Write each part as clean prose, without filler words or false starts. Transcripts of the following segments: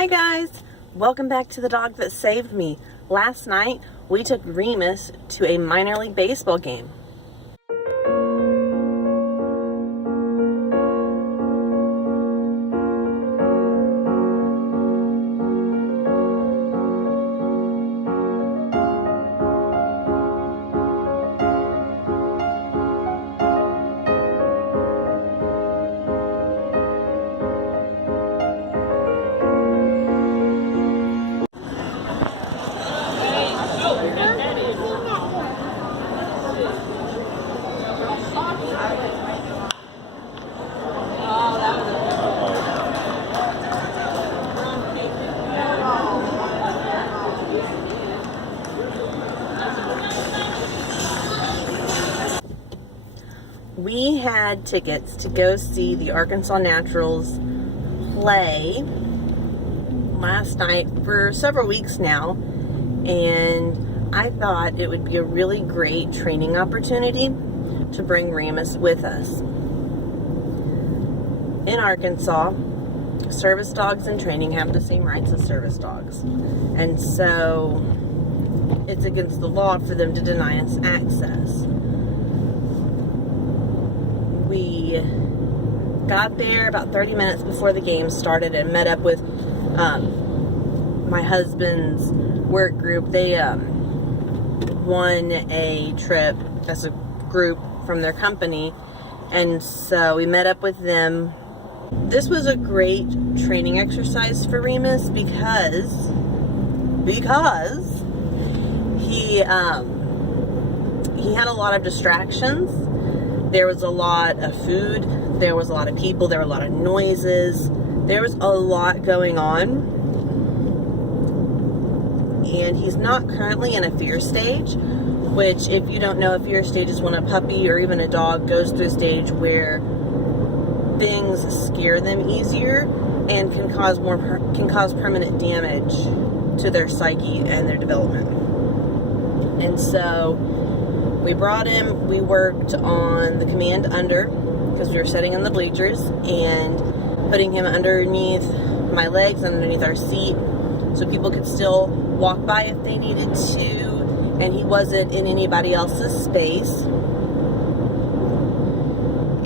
Hi guys, welcome back to The Dog That Saved Me. Last night we took Remus to a minor league baseball game. We had tickets to go see the Arkansas Naturals play last night for several weeks now, and I thought it would be a really great training opportunity to bring Remus with us. In Arkansas, service dogs in training have the same rights as service dogs, and so it's against the law for them to deny us access. We got there about 30 minutes before the game started and met up with my husband's work group. They won a trip as a group from their company, and so we met up with them. This was a great training exercise for Remus because he had a lot of distractions. There was a lot of food, there was a lot of people, there were a lot of noises, there was a lot going on. And he's not currently in a fear stage, which, if you don't know, a fear stage is when a puppy or even a dog goes through a stage where things scare them easier and can cause permanent damage to their psyche and their development. And so we brought him, we worked on the command under, because we were sitting in the bleachers, and putting him underneath my legs, underneath our seat, so people could still walk by if they needed to, and he wasn't in anybody else's space.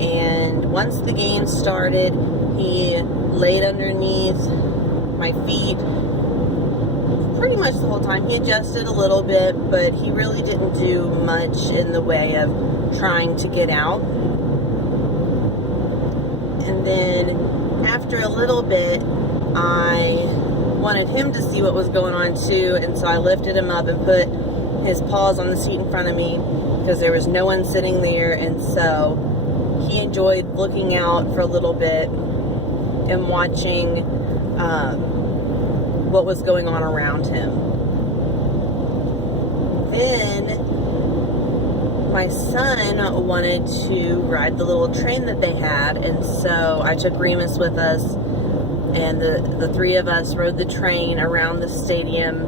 And once the game started, he laid underneath my feet pretty much the whole time. He adjusted a little bit, but he really didn't do much in the way of trying to get out. And then after a little bit, I wanted him to see what was going on too, and so I lifted him up and put his paws on the seat in front of me because there was no one sitting there, and so he enjoyed looking out for a little bit and watching what was going on around him. Then my son wanted to ride the little train that they had, and so I took Remus with us, and the three of us rode the train around the stadium.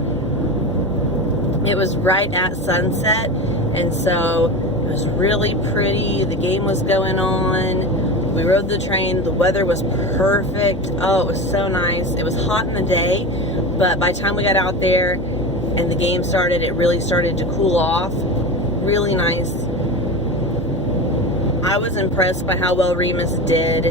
It was right at sunset, and so it was really pretty. The game was going on. We rode the train. The weather was perfect. Oh, it was so nice. It was hot in the day, but by the time we got out there and the game started, it really started to cool off. Really nice. I was impressed by how well Remus did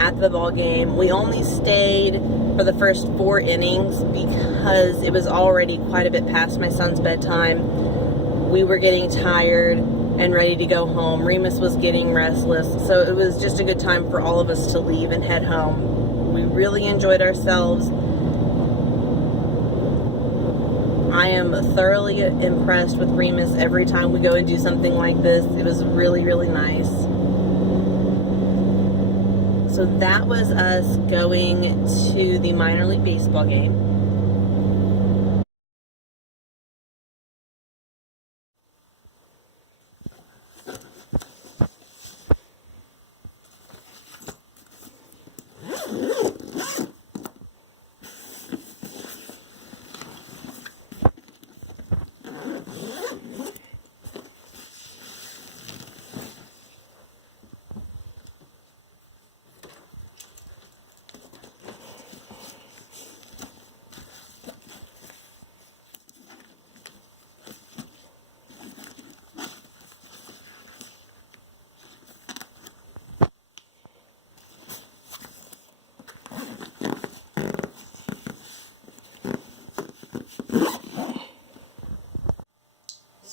at the ball game. We only stayed for the first 4 innings because it was already quite a bit past my son's bedtime. We were getting tired and ready to go home. Remus was getting restless, so it was just a good time for all of us to leave and head home. We really enjoyed ourselves. I am thoroughly impressed with Remus every time we go and do something like this. It was really, really nice. So that was us going to the minor league baseball game.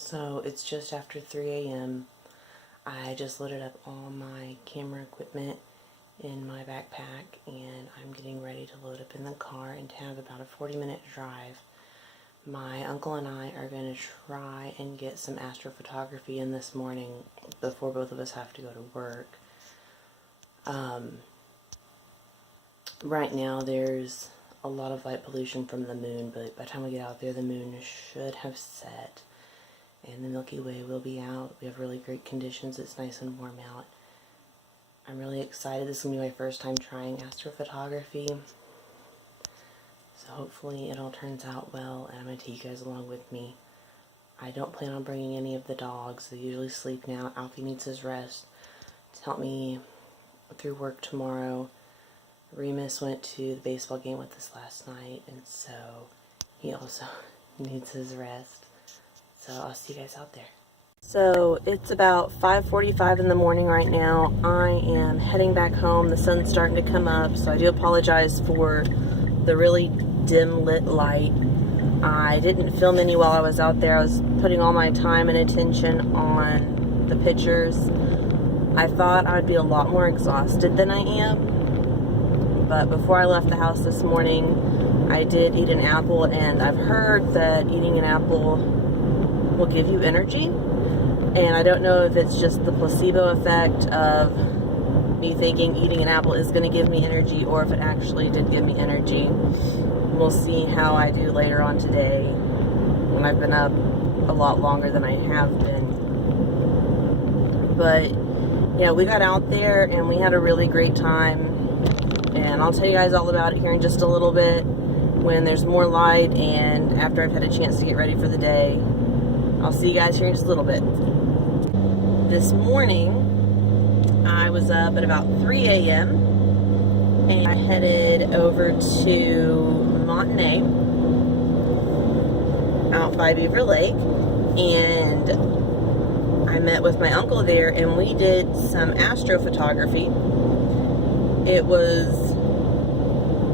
So it's just after 3 a.m. I just loaded up all my camera equipment in my backpack, and I'm getting ready to load up in the car and have about a 40-minute drive. My uncle and I are going to try and get some astrophotography in this morning before both of us have to go to work. Right now there's a lot of light pollution from the moon, but by the time we get out there the moon should have set and the Milky Way will be out. We have really great conditions. It's nice and warm out. I'm really excited. This is going to be my first time trying astrophotography. So hopefully it all turns out well, and I'm going to take you guys along with me. I don't plan on bringing any of the dogs. They usually sleep now. Alfie needs his rest to help me through work tomorrow. Remus went to the baseball game with us last night, and so he also needs his rest. So I'll see you guys out there. So it's about 5:45 in the morning right now. I am heading back home. The sun's starting to come up, so I do apologize for the really dim lit light. I didn't film any while I was out there. I was putting all my time and attention on the pictures. I thought I'd be a lot more exhausted than I am, but before I left the house this morning I did eat an apple, and I've heard that eating an apple will give you energy, and I don't know if it's just the placebo effect of me thinking eating an apple is going to give me energy, or if it actually did give me energy. We'll see how I do later on today when I've been up a lot longer than I have been. But yeah, we got out there and we had a really great time, and I'll tell you guys all about it here in just a little bit when there's more light and after I've had a chance to get ready for the day. I'll see you guys here in just a little bit. This morning, I was up at about 3 a.m. and I headed over to Montenay out by Beaver Lake, and I met with my uncle there and we did some astrophotography. It was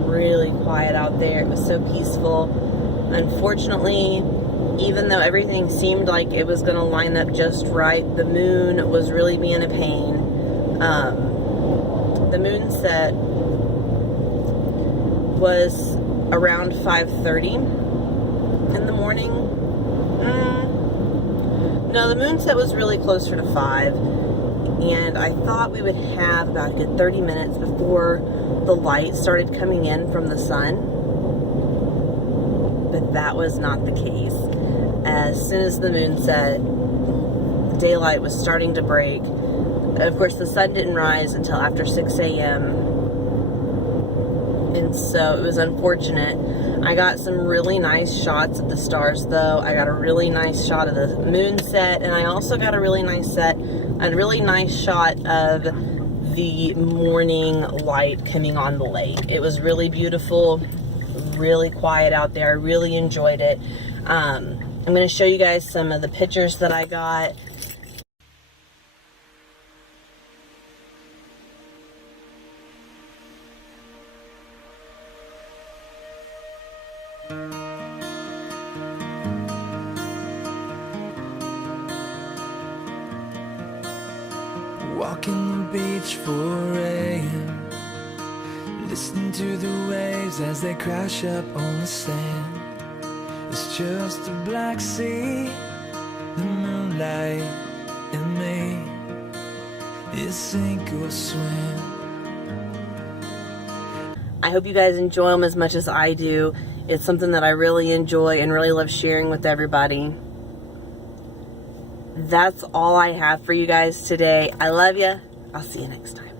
really quiet out there. It was so peaceful. Unfortunately, even though everything seemed like it was going to line up just right, the moon was really being a pain. The moon set was around 5:30 in the morning. No, the moon set was really closer to 5, and I thought we would have about a good 30 minutes before the light started coming in from the sun, but that was not the case. As soon as the moon set, daylight was starting to break. Of course, the sun didn't rise until after 6 a.m. and so it was unfortunate. I got some really nice shots of the stars though. I got a really nice shot of the moon set, and I also got a really nice shot of the morning light coming on the lake. It was really beautiful, really quiet out there. I really enjoyed it. I'm going to show you guys some of the pictures that I got. Walking the beach 4 a.m. Listen to the waves as they crash up on the sand. It's just a black sea, the moonlight and me. It's sink or swim. I hope you guys enjoy them as much as I do. It's something that I really enjoy and really love sharing with everybody. That's all I have for you guys today. I love you. I'll see you next time.